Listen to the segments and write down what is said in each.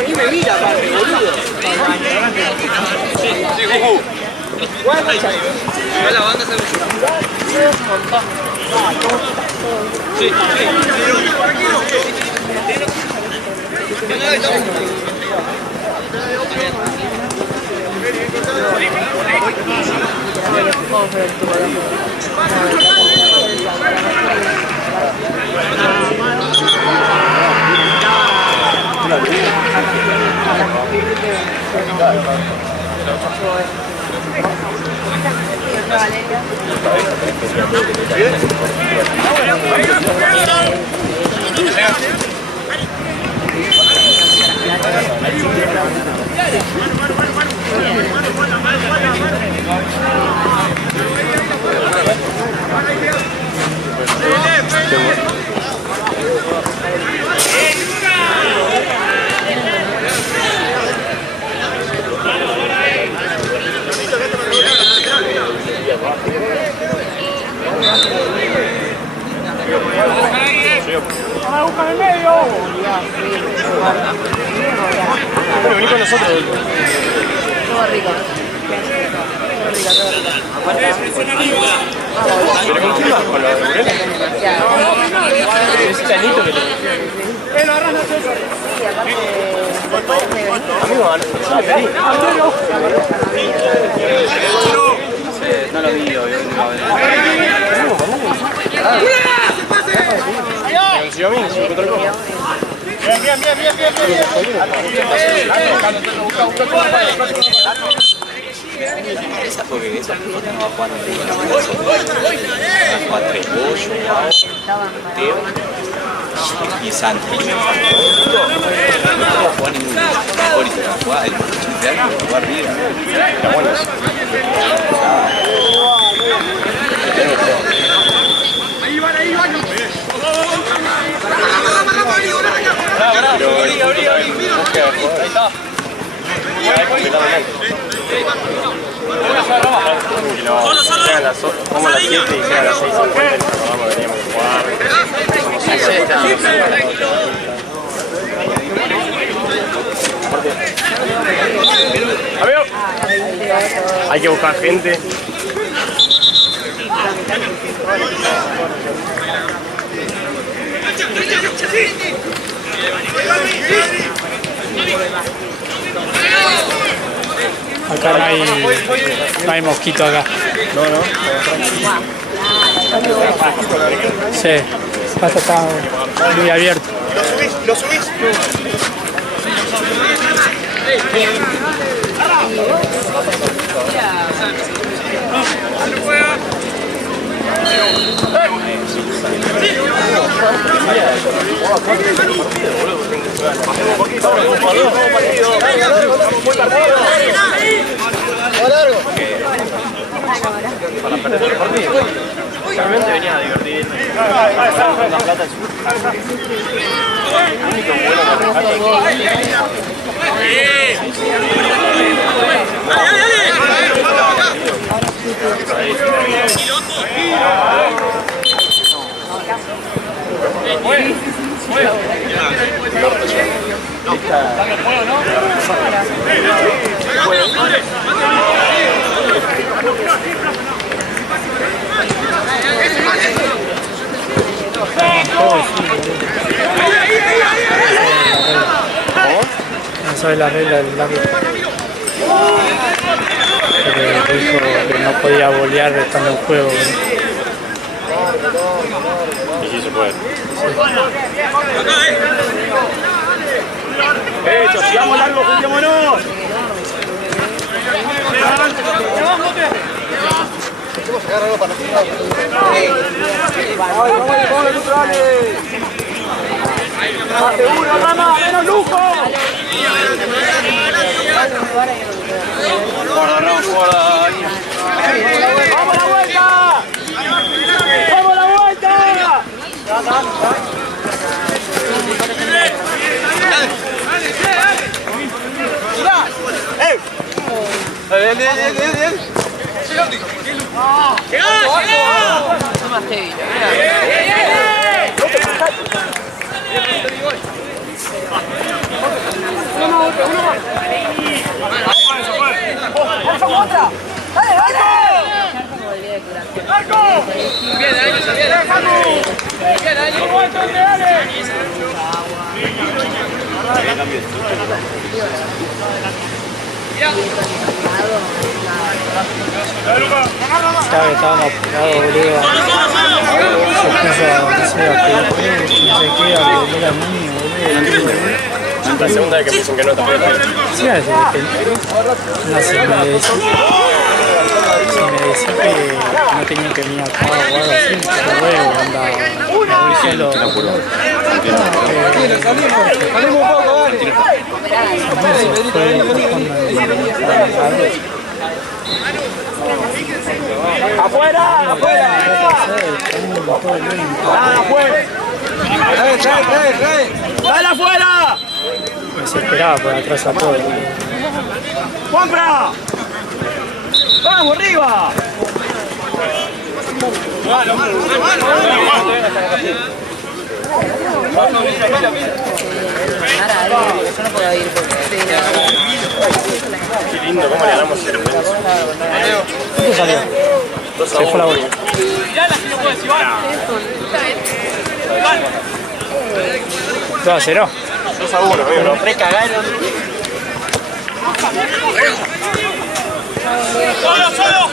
Ni me mira, padre, boludo. Sí, Juju. La banda se sí, buscan en medio. Bueno, vení con nosotros. Todo rico. ¿Pero con quién vas? ¿Con los de Burel? ¿Es Chanito que te... Sí, aparte... Amigo, yo le pedí. no lo vi hoy. El Xiaomi se encontró con... Esa fue que esa no va a jugar a tres Bollo, Teo y Santi. No va a jugar ningún mejor y se va a jugar el campeonato, va a jugar bien. Está bueno eso. Ahí van. Ahí está. Como a las 7 y sea a las 6:50 el programa veníamos a jugar. Amigo, hay que buscar gente. Acá no hay mosquito acá. No. Sí, acá está muy abierto. ¿Lo subís? Para perder el partido. Realmente venía a divertir. La plata es el único bueno No sabe la regla del árbitro. Porque dijo que no podía bolear estando en juego. Y sí se puede. Sigamos largo, juntémonos. ¡Uno, Rama! ¡Menos lujo! ¡Vamos la vuelta! ¡Vamos la vuelta! Estaba que estábamos apurados, boludo. Se puso a hacer a pedir no sé qué, a volver a mí, boludo. La segunda vez que me dicen que no está bien. Sí, no, si me decís que no tenía que venir acá o algo así, yo luego andaba diciendo. Salimos un poco, dale. ¡Afuera! ¡Afuera! ¡Afuera! ¡Dale afuera! Me desesperaba por atrás a todo. ¡Compra! ¡Vamos, arriba! Yo no puedo ir porque Qué lindo, cómo le ganamos el Lorenzo. ¿Qué salió? Se fue la bola. ¿2-0? 2-1, amigo. Nos recagaron. ¡Solo!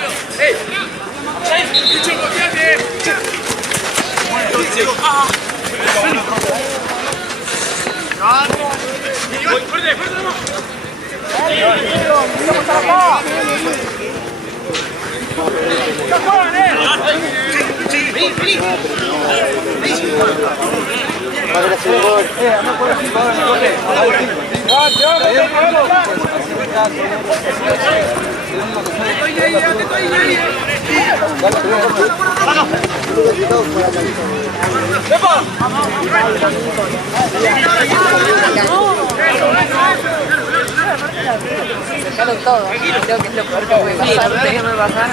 sacaron todo. Creo que es lo peor que puede pasar. Déjame pasar.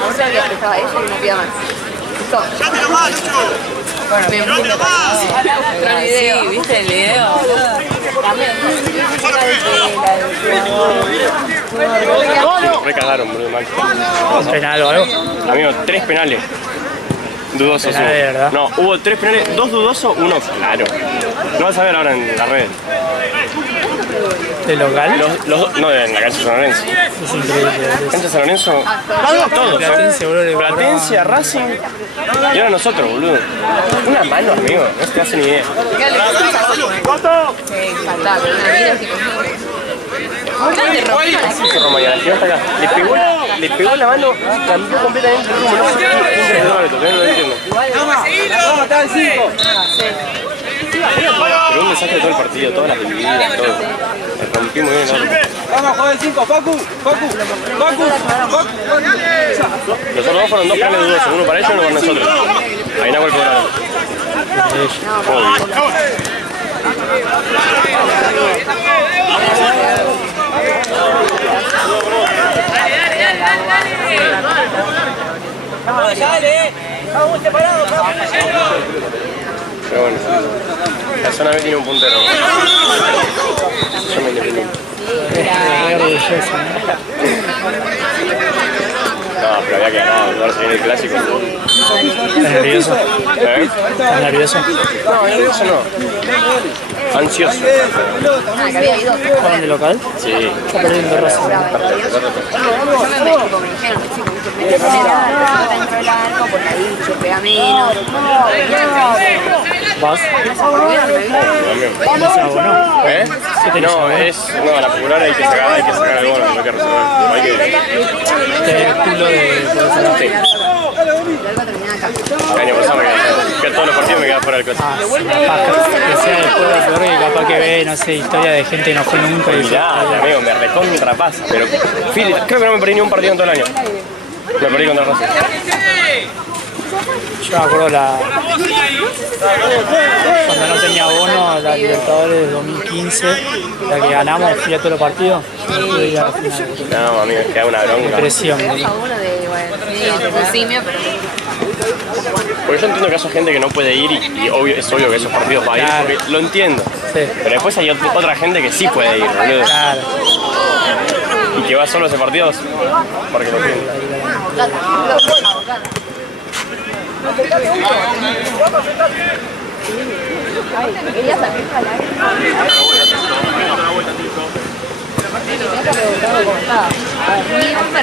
O sea que estaba ella y no pida más. ¡Llévatelo más, Lucho! ¡Llévatelo más! Sí, ¿viste el video? Nos recagaron, boludo, mal. ¿Penal o algo? Amigo, 3 penales. Dudosos. Penal de verdad. No, hubo 3 penales, 2 dudosos, 1 claro. Lo vas a ver ahora en la red. ¿De local? No, en la cancha de San Lorenzo. Es increíble. Cancha de San Lorenzo, todos. Platense, boludo, le borraban. Platense, Racing y ahora nosotros, boludo. Una mano, amigo, no te das ni idea. ¿Cuánto? Faltaba, pero una vida así Ese Romaña, la hasta acá. Le pegó la mano, cambió completamente el rumbo. No sé qué todavía no lo entiendo. ¡Vamos, está el 5! Pero un desastre todo el partido, todas las divididas, todo. Le rompí muy bien, ¿no? Vamos, juega el 5, Facu. Los otros dos fueron 2 penales dudosos, uno para ellos y uno para nosotros. Ahí no golpeó nada. Dale, vamos separados, Pero bueno, la zona B tiene un puntero. Yo me independiente. Re orgulloso, No, pero había que ganar, ahora se viene el clásico. ¿Estás nervioso? ¿Eh? ¿Estás nervioso? No, nervioso no. Ansioso. Ah, que había ido. ¿Juegan de local? Sí. Está perdiendo Racing. Yo me México, me dijeron, México, me dentro del arco, porque ahí se pega menos. ¿Vas? ¿Vas o no? ¿Eh? ¿Qué tenés No, ahora? no, a la popular hay que sacar el gol, no hay que resolver. Hay que... ¿Te culo de Sí. El año pasado me quedé, que todos los partidos me quedaba fuera del coche. que sea después de peor que capaz que ve, no sé, historia de gente que no fue nunca y Mirá, amigo, me recontrapasa, pero creo que no me perdí ni un partido en todo el año. Me perdí contra Racing. Yo me acuerdo cuando no tenía bono, la Libertadores del 2015, la que ganamos, fui a todos los partidos. Pude ir a la final. No, amigo, queda una bronca. Impresión. Quedamos a uno de, bueno, de simio, pero... Porque yo entiendo que hay gente que no puede ir y obvio, es obvio que esos partidos va a ir, Claro. porque lo entiendo. Sí. Pero después hay otra gente que sí puede ir, boludo. Claro. Y que va solo a esos partidos porque lo tiene.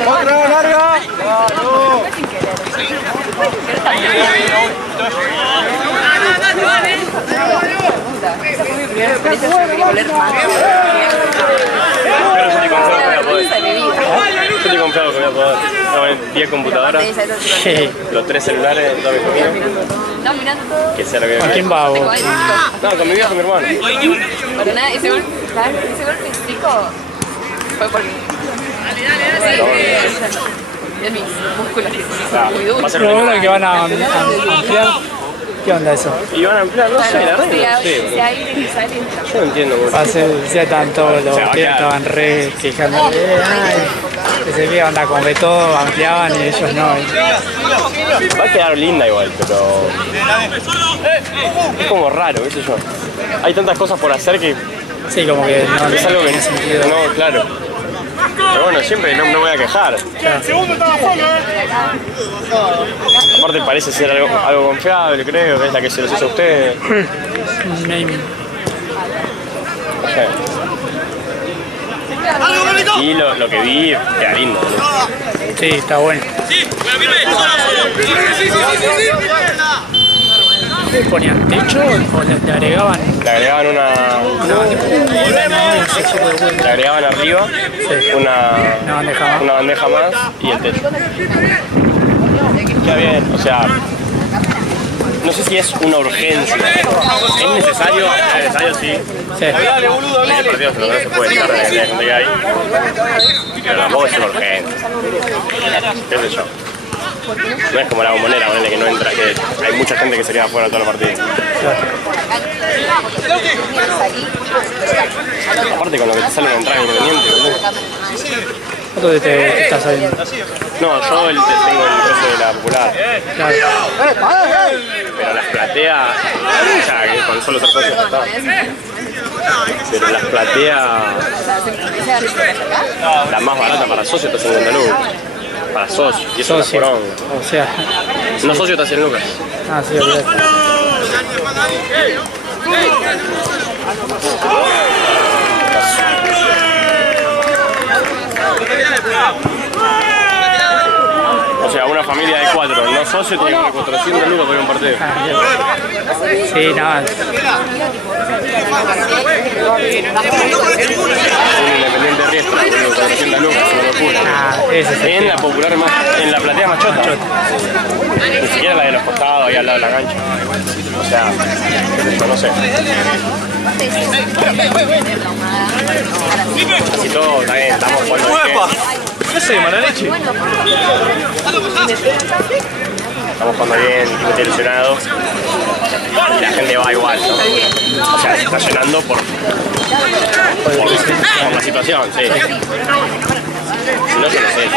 Otra larga. Pero yo estoy confiado que voy a poder. Voy a poner 10 computadoras, Sí. los 3 celulares, toda mi familia. No, mirando todo. Que sea lo que ¿Con quién va vos? No, con mi viejo y mi hermano. Para nada, ese golpe, ¿sabes? Ese golpe chico fue porque... De mis músculos. Muy duro. Va a ser Pero un bueno que van a ampliar. ¿Qué onda eso? Y van a ampliar, no sé, la verdad que no sé. Si hay que sale, entra. Yo no entiendo mucho. Va a ser, ya tanto los O sea, va a ustedes quedar. estaban re quejando que se veía onda como que todo ampliaban y ellos no. Va a quedar linda igual, pero... Es como raro, qué sé yo. Hay tantas cosas por hacer que Sí, como que no es algo que tiene sentido. no, claro. Pero bueno, siempre no me voy a quejar. Aparte parece ser algo confiable, creo, que es la que se los hizo a ustedes. Maybe. No sé. Y lo que vi queda lindo. Sí, está bueno. ¿Le ponían techo o le agregaban? Le agregaban le agregaban arriba Una bandeja más. más y el techo. Queda bien, o sea, no sé si es una urgencia. ¿Es necesario? Es necesario, sí. Sí. Ese partido no se puede estar de la gente que hay. Pero tampoco es una urgencia. ¿Qué sé yo? No es como la Bombonera, ponele que no entra, que hay mucha gente que se queda fuera de todos los partidos. Aparte con lo que te sale una entrada independiente, boludo. ¿Cuánto te está saliendo? No, yo tengo el precio de la popular. Claro. Pero las plateas, o sea, que con solo 3 socios está. Pero las plateas, la más barata para socios está 50 lucas. Para socios, y eso es Socio. una poronga. O sea, No socios está 100 lucas. ah, sí, olvidate. O sea, una familia de 4, no socios, tiene que poner 400 lucas por ir a un partido. Sí, nada. Un Independiente Riestra, boludo, 400 lucas, es una locura. Ah, ese es el En la tema. popular más, en la platea más chota. Ni siquiera la de los costados, ahí al lado de la cancha. O sea, yo no sé. Casi todo, está bien, estamos jugando bien. ¿Qué sé, mala leche? Estamos jugando bien, el equipo está ilusionado. Y la gente va igual, ¿no? O sea, se está llenando por la situación, sí. Si no, yo no sé.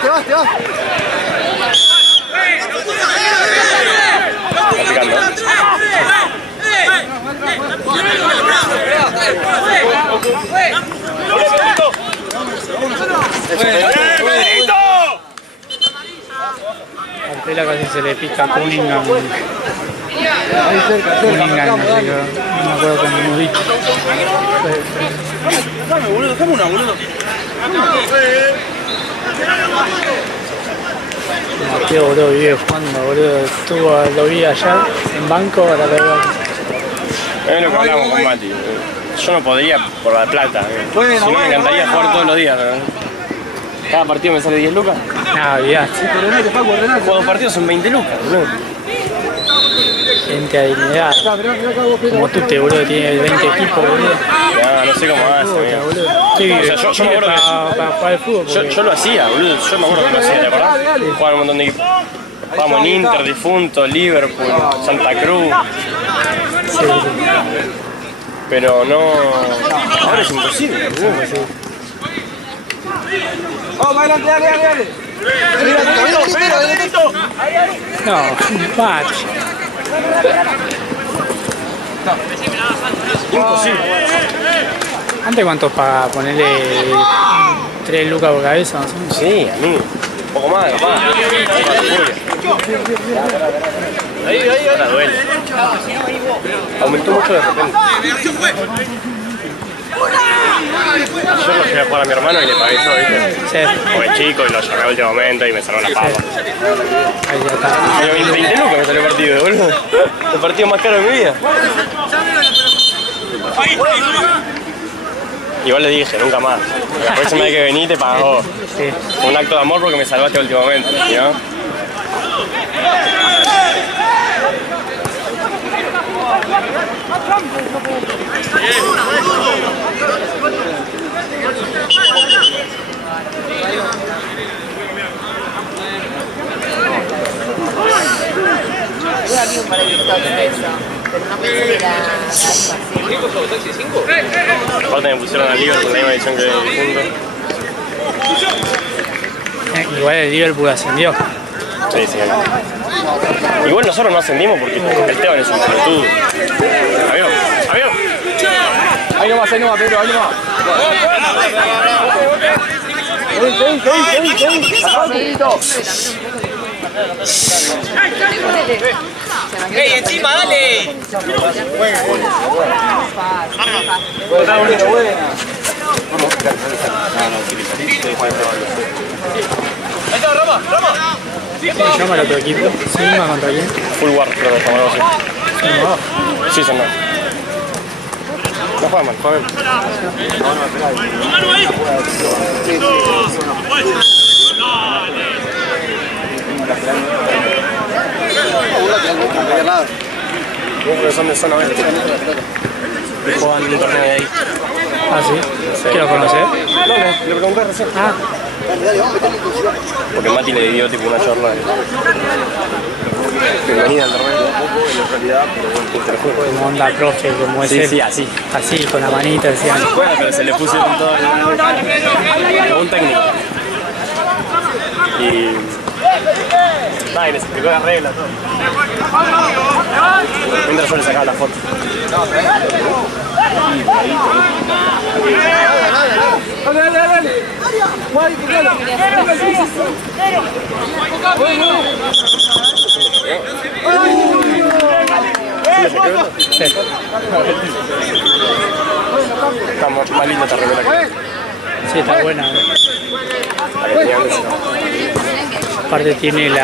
Te vas. Está picando. Cartela casi se le pica a Cunningham. Cunningham, no sé qué, no me acuerdo con ningún bicho. Dame una, boludo. Mateo, boludo, vive jugando, boludo. Lo vi allá en banco, ahora lo veo. Es lo que hablamos con Mati. Yo no podría por la plata. Si no, me encantaría jugar todos los días. Cada partido me sale 10 lucas. Nada, olvidaste. Juego 2 partidos son 20 lucas, boludo. Gente adinerada. Como tú, boludo, tiene 20 equipos, boludo. No sé cómo hace, amigo. Sí, O sea, yo me acuerdo para jugar al fútbol. yo lo hacía, boludo. Yo me acuerdo que lo hacía, ¿te acordás? Jugaba un montón de equipos. Jugábamos en Inter, Difunto, Liverpool, Santa Cruz. Sí. Pero no. Ahora es imposible, boludo. No, un match. Imposible. ¿Antes cuánto pagaba? Ponerle 3 lucas por cabeza, más o menos. Sí, amigo. Un poco más, capaz. Ahora duele. Aumentó mucho de repente. Yo lo llevé a jugar a mi hermano y le pagué yo, ¿viste? Sí, Porque es chico y lo llamé al último momento y me salvó la papa. ahí ya está. Pero 20 lucas me salió el partido, boludo. El partido más caro de mi vida. Igual le dije, nunca más. La próxima vez que vení te pago. Sí. Un acto de amor porque me salvaste al último momento, ¿no? Yo había un par de TikTok de eso, pero no pensé que era algo así. Aparte me pusieron al Liverpool con la misma edición que el Difunto. Igual el Liverpool ascendió. Sí, sí. Igual nosotros no ascendimos porque el Esteban es un pelotudo. Amigo, amigo. Ahí nomás, Pedro, ahí nomás. ¡Ey, encima, dale! ¿Cómo se llama el otro equipo? ¿Sigma contra quién? Full War, creo que se llama algo así. No. Sí, son no. No juega mal, juega bien. Creo que son de zona oeste. Y juegan un torneo de ahí. Ah, sí. ¿Quiero conocer? No, le pregunté recién. Ah, Porque Mati le dio tipo una charla de bienvenida al torneo. Te lo juro. como onda profe, como Sí, ese. sí, así. Así, con la manita, decían. Bueno, pero se le pusieron todo un técnico. Y nada, y les explicó las reglas, todo. Mientras yo le sacaba la foto. Sí. Está más linda esta remera que Sí, está buena. la que tenía antes. Aparte tiene el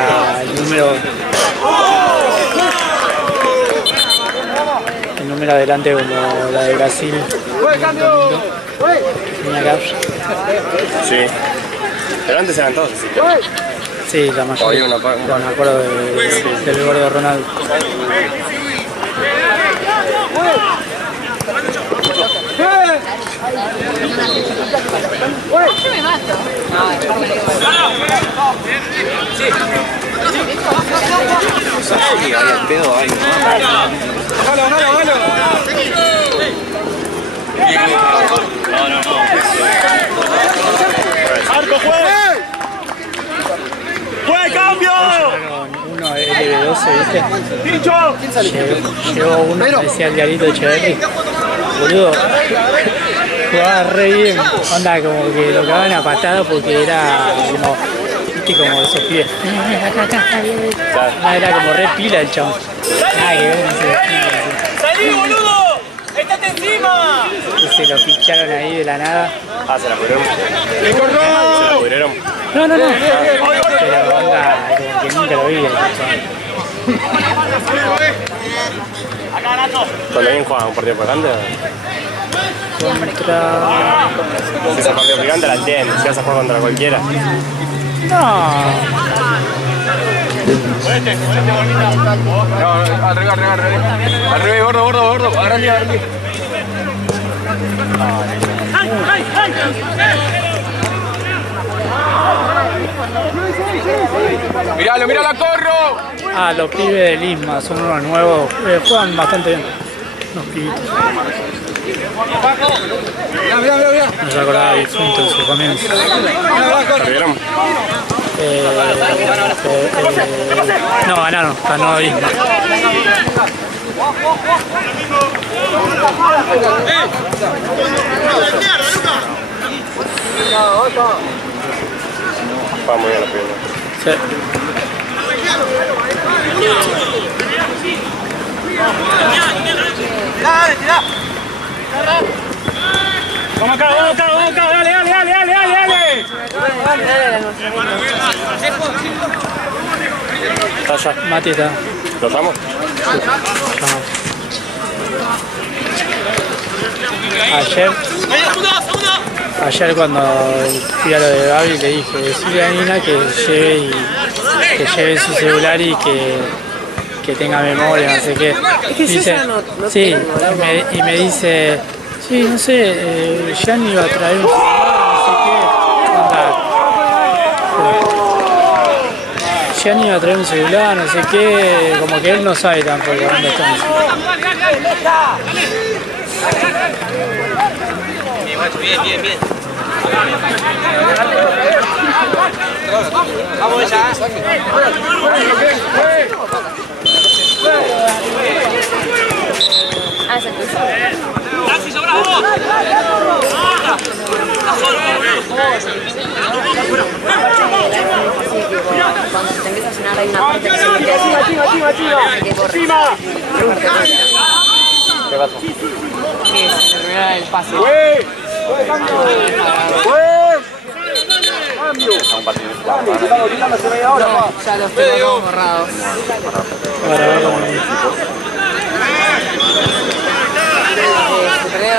número adelante como la de Brasil. Tenía acá. Sí. Pero antes eran todos así. Sí, la mayoría. Todavía una Bueno, me acuerdo del gordo Ronaldo. Yo me mato. ¡Arco, juez! ¡Juez, cambio! Uno LB12, ¿viste? ¡Pincho! Llegó uno que decía el diarito de Echeverri. Boludo, jugaba re bien. Onda, como que lo cagaban a patada porque era como, viste, como esos pibes. Era como re pila el chabón. Nada que ver, no sé. ¡Salí, boludo! ¡Estate encima! Y se lo picharon ahí de la nada. Ah, se la pudrieron. ¡Le cortó! Se la pudrieron. No. Pero onda, como que nunca lo vi el chabón. ¿Cuando bien jugaban un partido picante? Contra... Si es un partido picante la entiendes, si vas a jugar contra cualquiera. No. No, arriba. Al revés, gordo. Agrandía. Míralo, míralo, corro. Ah, los pibes del Isma son unos nuevos. Juegan bastante bien. Los pibitos. No se acordaba de difunto en su comienzo. ¿Perdieron? No, ganaron. Ganó Isma. Va muy bien los pibes. Sí. Vamos acá, dale. ¿Está allá? Mati está. ¿Lo llamo? Ayer cuando fui a lo de Gaby le dije, decirle a Nina que lleve su celular y que tenga memoria, no sé qué. Dice, sí, y me dice, sí, no sé, Gianni iba a traer un celular, no sé qué. Gianni iba a traer un celular, no sé qué, como que él no sabe tampoco dónde está. Bien. Vamos ya. Cuando te empieza a sonar hay una parte que se me queda ¿Qué pasó? que se terminó el pase. No, ya los tengo todos borrados.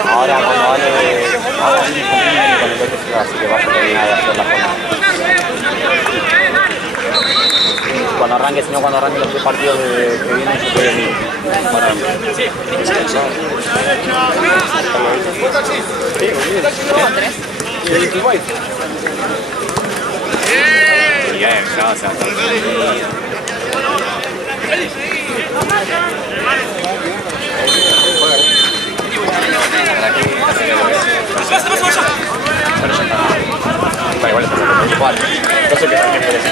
Ahora cuando vale ahora con el otro se va, así que vas a terminar de hacer la jornada. Cuando arranque, si no cuando arranque los 3 partidos que vienen, yo estoy en mí. Igual está sacando 24. No sé qué es que merece.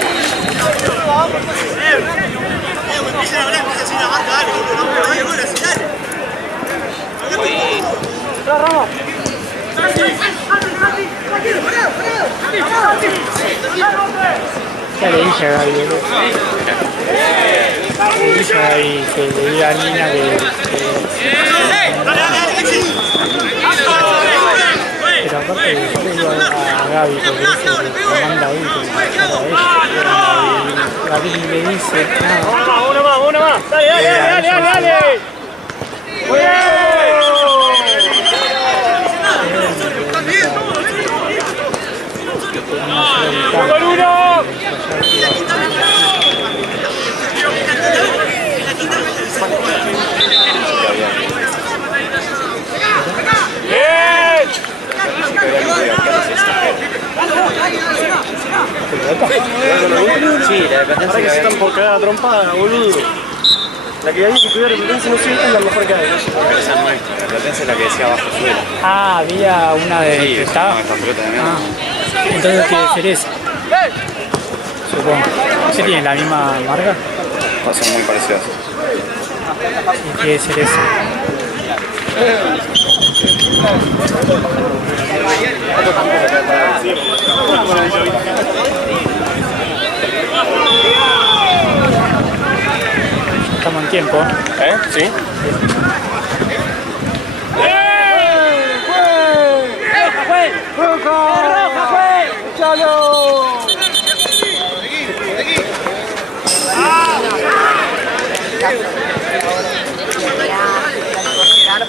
Ya le dije a Gaby, le dije a Gaby que le diga a Nina que pero aparte yo le digo a Gaby porque dice que lo manda ahí, que lo manda a ella, y Gaby le dice nada. Una más. Dale. ¡Con uno! ¡Bien! Sí, la dependencia Ahora que se están por cagar a trompada, boludo. La que hay que cuidar la dependencia no sirve, es la mejor que hay. Esa nuestra, la latencia es la que decía bajo suelo. Ah, había una de Sí, que estaba. esta pelota de mierda. Ah, entonces tiene que ser esa. Supongo. ¿Sí tiene la misma marca? Son muy parecidas. Y tiene que ser esa. Estamos en tiempo. ¿Eh? Sí.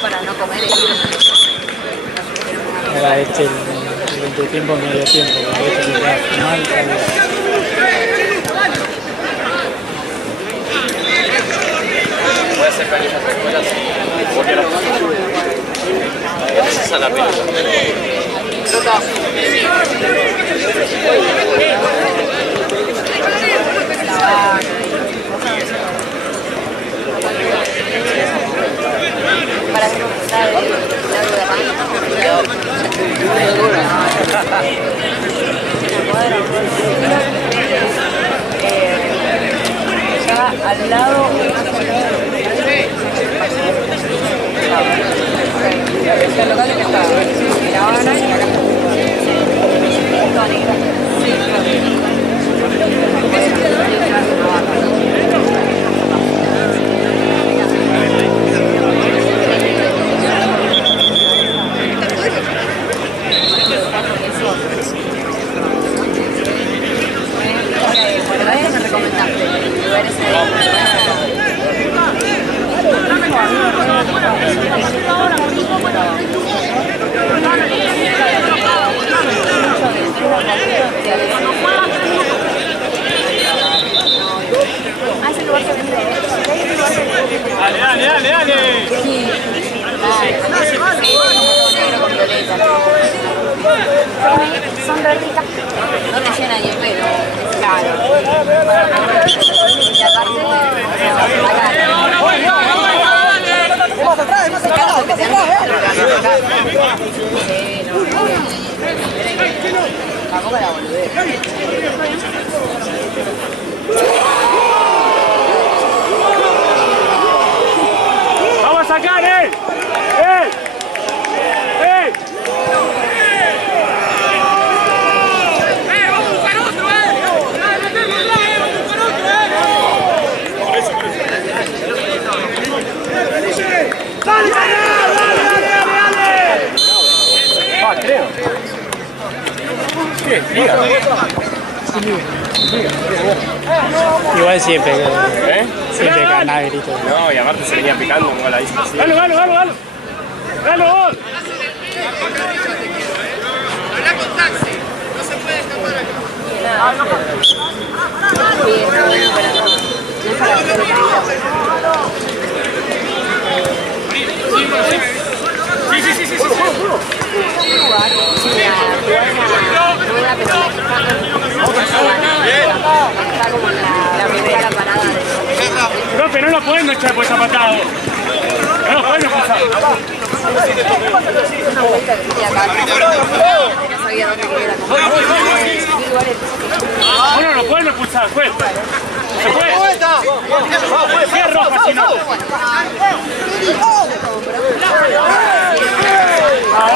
Para no comer Era el entretiempo medio tiempo, porque este es la final. Voy a hacer pequeñas escuelas. pasa la pelota. Para hacer un lado estaba al lado el local que estaba La Habana y acá toda negra. Me recomendaste lugares Dale. son re ricas, no te llena ni el pelo, claro. Y tampoco la boludez. ¡Vamos a sacar, creo. ¿Qué? Liga. Igual siempre, siempre Canagrito. No, y aparte se venía picando como la hizo así. ¡Galo! ¡Habla con taxi! No se puede escapar acá. Sí. Profe, no lo pueden echar por zapatado. No lo pueden pasar. No lo pueden expulsar, juez. ¿Se puede? Sí, es roja, si no.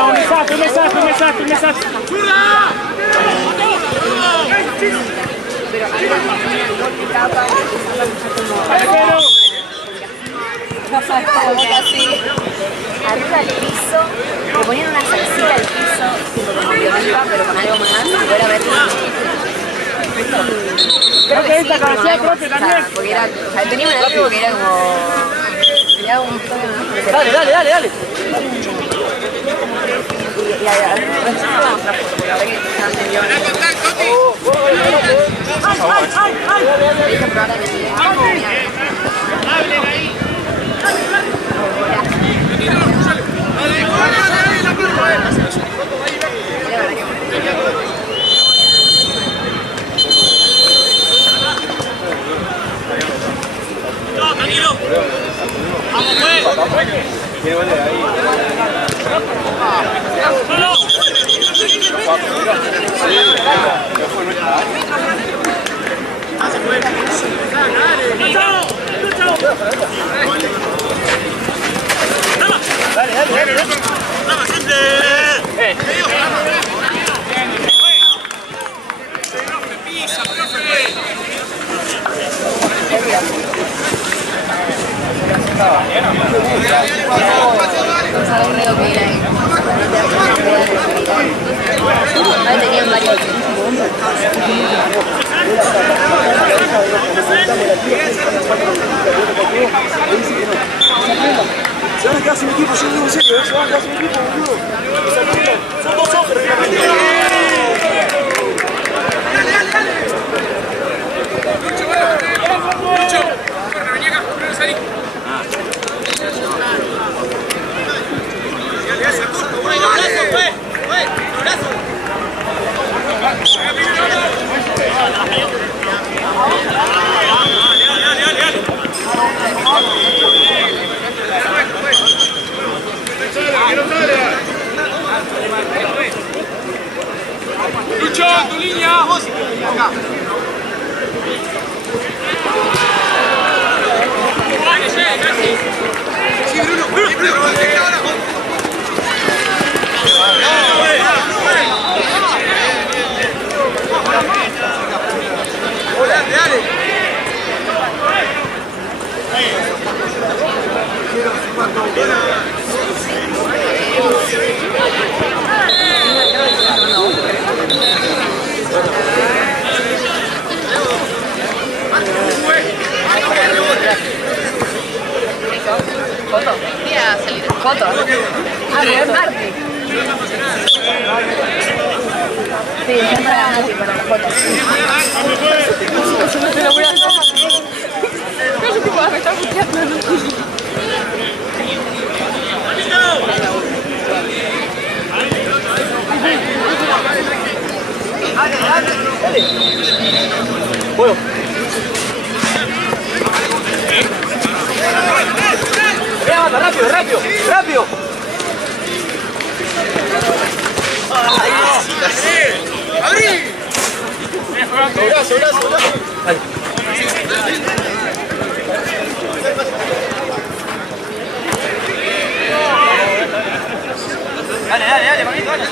Un mensaje. Arriba del piso, le ponían una salsita al piso, tipo como violenta, pero con algo más, y ahora ver creo que esta cabecera profe también. Porque era, o sea, tenía un amigo que era como... Era un toque más. Dale. Y a ver, la verdad que estaban medio... Tranquilo. Vamos, pues. Tenían varios. Se van a quedar sin equipo, yo lo digo en serio, se van a quedar sin equipo, boludo. Son 2 ojos, realmente. Vení acá, Lucho, tu línea. ¿Foto? Mira, salir. ¿Foto? Ah, es Marti. Sí, es para Marti, para la foto. No te lo voy a hacer. Me está puteando. Bueno. ¡Rápido, rápido! ¡Rápido! ¡Abrí! ¡Brazo, brazo, brazo! Dale, dale, dale, Paquito, dale.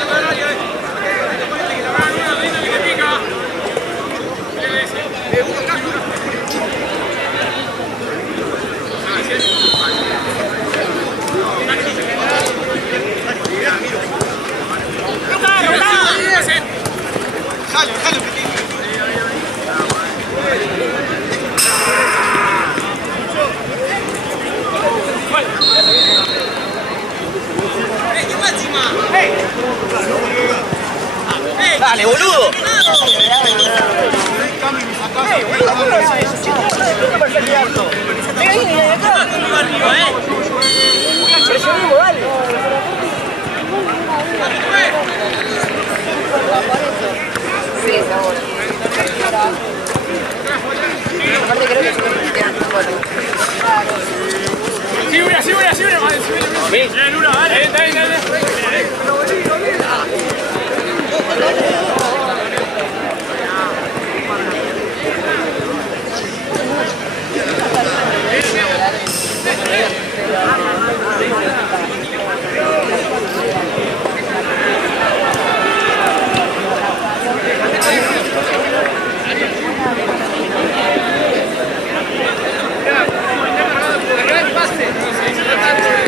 Dale, boludo. Presionemos, dale. Sí, seguro. Aparte creo que se me quedan un gol. Sí, bien, Luna, dale, dale.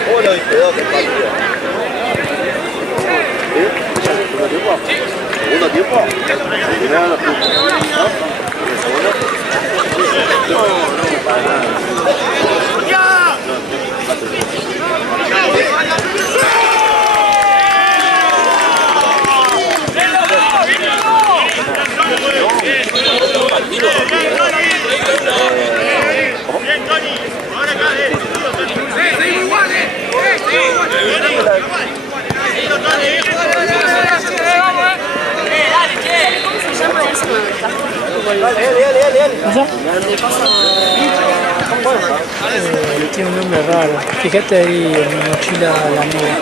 ¿Cómo lo viste, Doc, el partido? ¿Segundo tiempo? ¿Segundo tiempo? Terminaron los puntos, ¿no? ¿El segundo? No, para nada. Bien, Tony. Ahora acá, seguimos igual, Tiene un nombre raro. Fíjate ahí en mi mochila la nueva.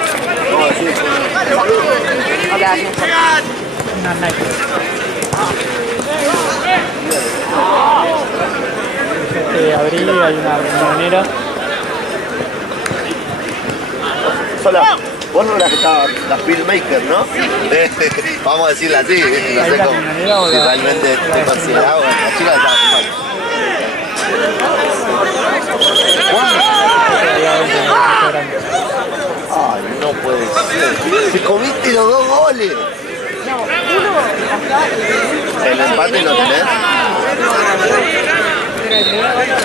Una Nike. Fíjate, abrí, hay una riñonera. Hola, vos no eras la filmmaker, ¿no? Vamos a decirla así, no sé cómo. Si realmente te consideraba, la chica estaba filmando. Ay, no puede ser. ¡Se comiste los 2 goles! No, uno acá. ¿El empate lo tenés? Pero el primer gol lo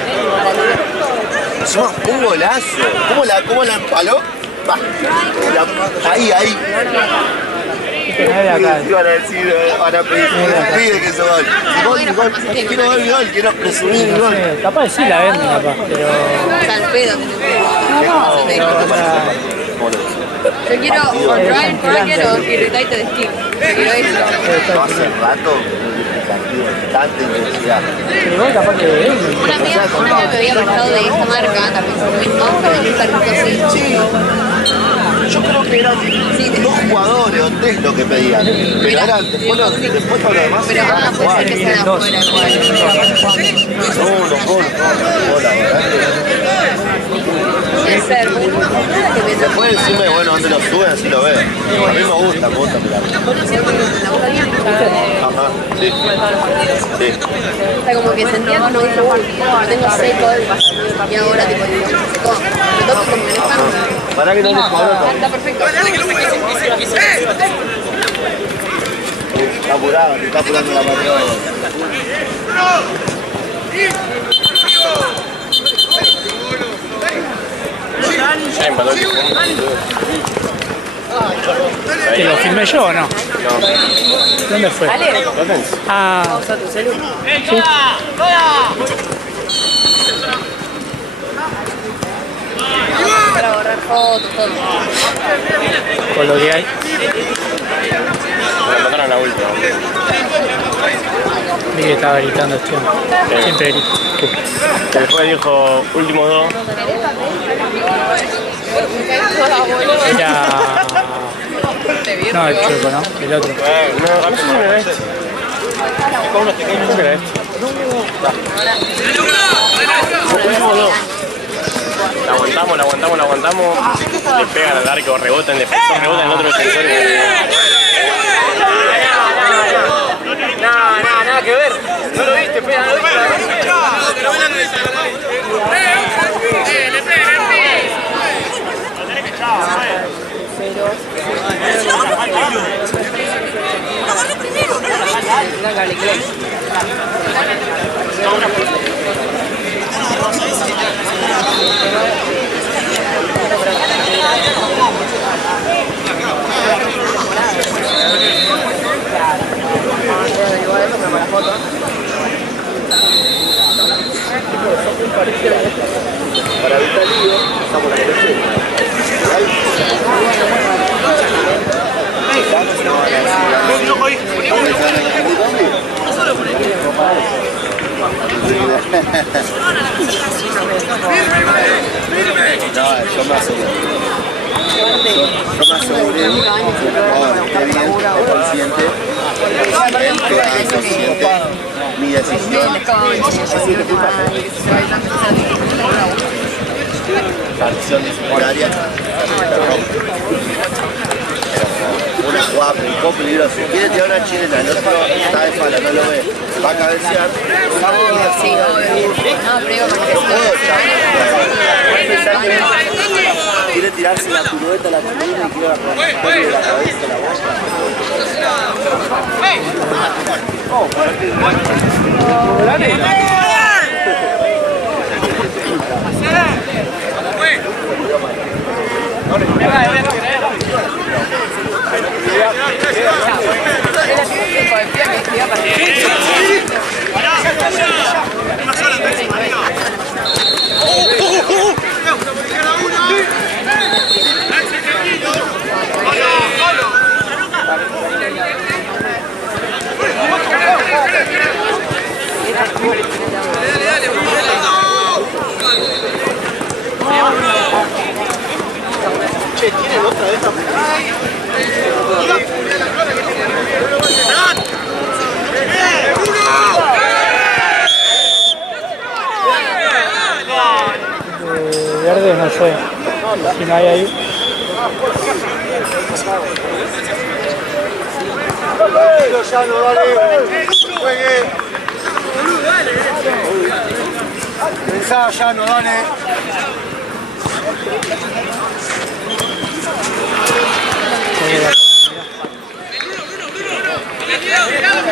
Encima, un golazo. ¿Cómo la empaló? Va. Ahí. Que no es de acá. Iban a decir, van a pedir que es gol. Gol. Quiero ver mi gol, quiero presumir mi gol. Capaz de sí la venden, capaz, pero. Está el pedo que te No, pero, o sea, Yo quiero o Ryan Parker o Irritated de Steve. Quiero eso. Hace rato, partido de tanta intensidad. pero igual capaz que es. Una amiga me había pasado de esta marca, también fue muy baja, de un carrito así. Yo creo que eran 2 jugadores o 3 lo que pedían. Pero eran, después todo lo demás Pero van a puede jugar. ser que sea de afuera igual. No, los goles, la verdad Puede ser, bueno, nada que me que... Después decime, bueno, dónde lo suben, así lo veo. A mí me gusta mirarlo. Ajá, sí. Sí. O sea, como que sentía como dice, tengo seco y ahora tipo digo, seco. Me toco como que no está. Para que no les cobro. Está perfecto. Está apurado, se está apurando la patrona. Ya empató el segundo. ¿Que lo filmé yo o no? ¿Dónde fue? Potencia. Ah, Usa tu celu. sí. Para borrar fotos, todo. Con lo que hay. Me mataron la última. Vi que estaba gritando este hombre. Siempre grita. Que después dijo últimos 2. Era... No, el Chueco, ¿no? El otro. No, a mí sí me da este. Creo que era este. Últimos 2. La aguantamos. Le pegan al arco, rebota en defensor, rebota en el otro defensor. Nada que ver. No lo viste, pega, no lo viste. Para evitar lío, estamos en la tercera. No, yo me aseguré. Yo me aseguré que el jugador esté bien, esté consciente, consciente mi decisión. Así que fui la acción disciplinaria. Una jugada un poco peligrosa. Si quiere tirar una chilena, el otro está de espalda, no lo ve, va a cabecear. Sí, obvio. No, pero digo, porque No puedo echar. Quiere tirarse la pirueta, la chilena y quiere la cabeza, la boca. Che, ¿tienen otra de estas? Verde, no sé. Si no hay ahí. Ya no, dale. Juegue. Pensá, ya no, dale.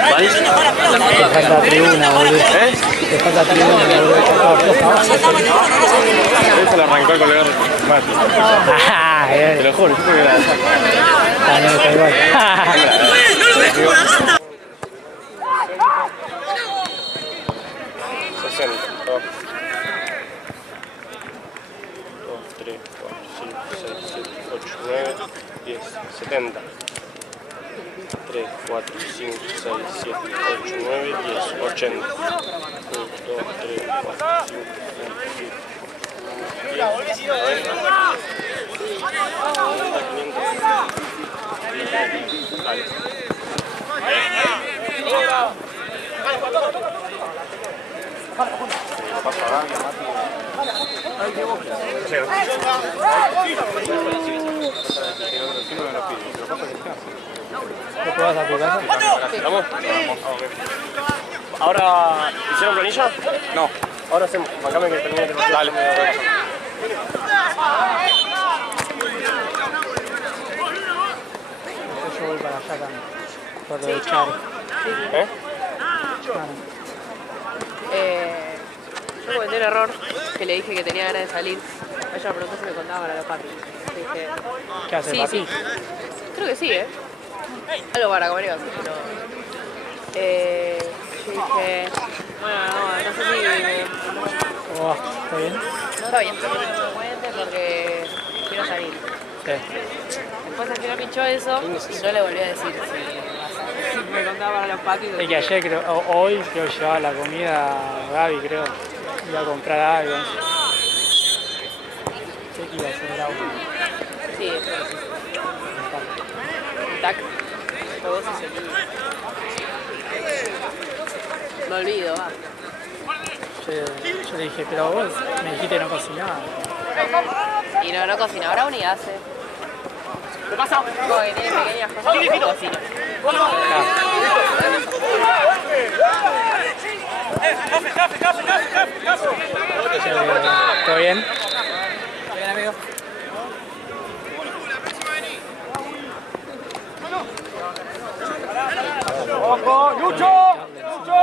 Te falta tribuna, boludo. Te falta tribuna, boludo. Se lo arrancó el colgador. Ah, Te lo juro, yo creo que era esa. Ah, no, está igual. 60. 2, 3, 4, 5, 6, 7, 8, 9, 10, 70. 3, 4, 5, 6, 7, 8, 9, 10, 80. 1, 2, 3, 4, 5, 6, 7, 8, 10, 90. Dale. ¿Lo puedas a tu casa? ¿Vamos? ¿Ahora hicieron planilla? No. Ahora hacemos. Bancame que termine de partido. Dale. Yo voy para allá también. Por lo de Charo. ¿Eh? Yo cometí un error que le dije que tenía ganas de salir. Ella me preguntó si me contaba para los patis. Dije, ¿Qué hace, sí, papi? sí. Creo que sí, Algo para comer y así, pero... yo dije, bueno, no sé si... Oh, ¿está bien? No está bien, pero me cuente porque quiero salir. Sí. Después al final pinchó eso y no le volví a decir si me contaba para los patis. Es que ayer creo, hoy creo que llevaba la comida a Gaby, creo. Iba a comprar algo. Sé que iba a hacer algo. Sí, eso sí. Tac. Todo eso se olvida. Me olvido, va. Yo le dije, pero vos me dijiste que no cocinaba. Y no cocina, ahora uno y hace. ¿Qué pasa? Porque tiene pequeñas cosas que no cocina. ¿Todo bien? Bien, amigo. ¡Ojo! ¡Lucho! ¡Lucho!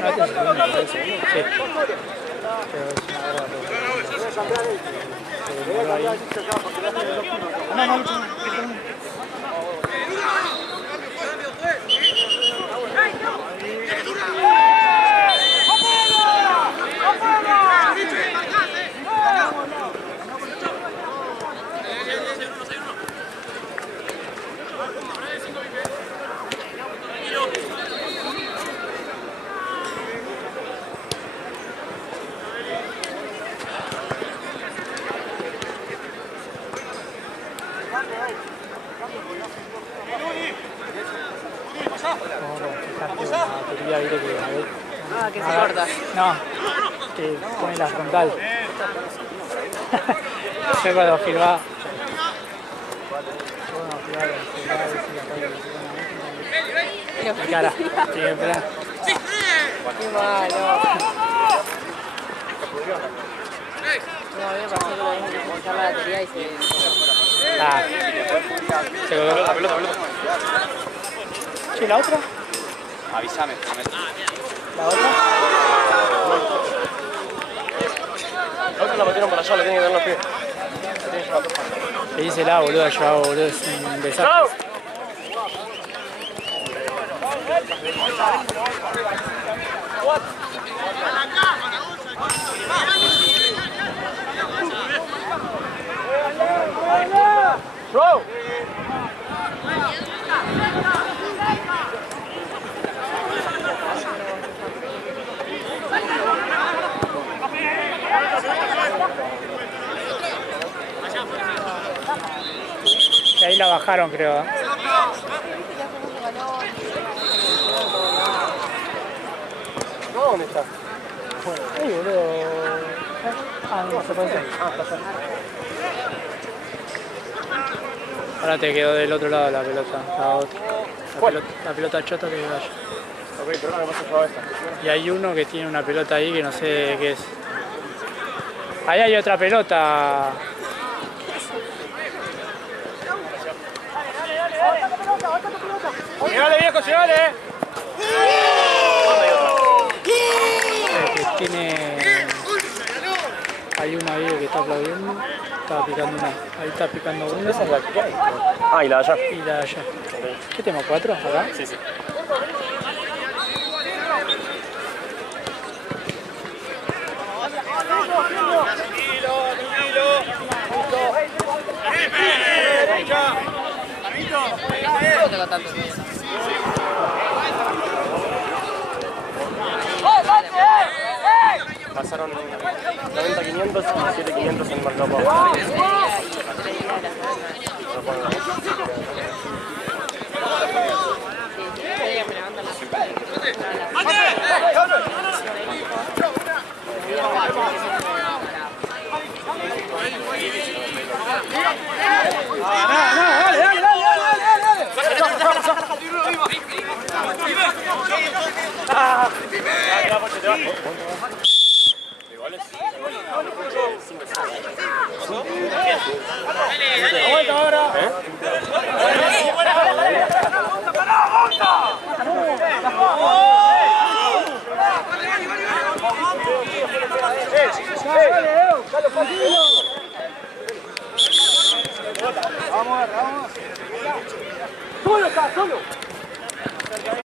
Dale, otra. Sí. Ah, que se corta. No, que pone la frontal. Yo cuando filmaba. Mi cara, sí, espera. Qué malo. No, a mí me pasó que lo dije que montar la batería y se... Ah, se colgó. La pelota. ¿Sí, la otra? Avísame. ¿La otra? La otra la metieron para allá, la tienen que dar los pies. Pedísela, boludo, yo hago, boludo, es un desastre. ¡Bro! Y ahí la bajaron, creo. ¿Dónde está? Ay, boludo. Ah, no, se puede ser. Ahora te quedó del otro lado la pelota, la otra. La pelota chota te quedó allá. Ok, pero ahora me pasa a esta. Y hay uno que tiene una pelota ahí que no sé qué es. Ahí hay otra pelota. ¡Llegale, viejo, llegale! El que tiene... Hay uno ahí que está aplaudiendo. Estaba picando una. Ahí está picando una. Esa es la que hay. Ah, y la de allá. Y la de allá. ¿Qué tenemos? ¿4 acá? Sí. No tengo tanto tiempo. pasaron 90-500 y 7-500 en Marco Polo. Solo está, solo.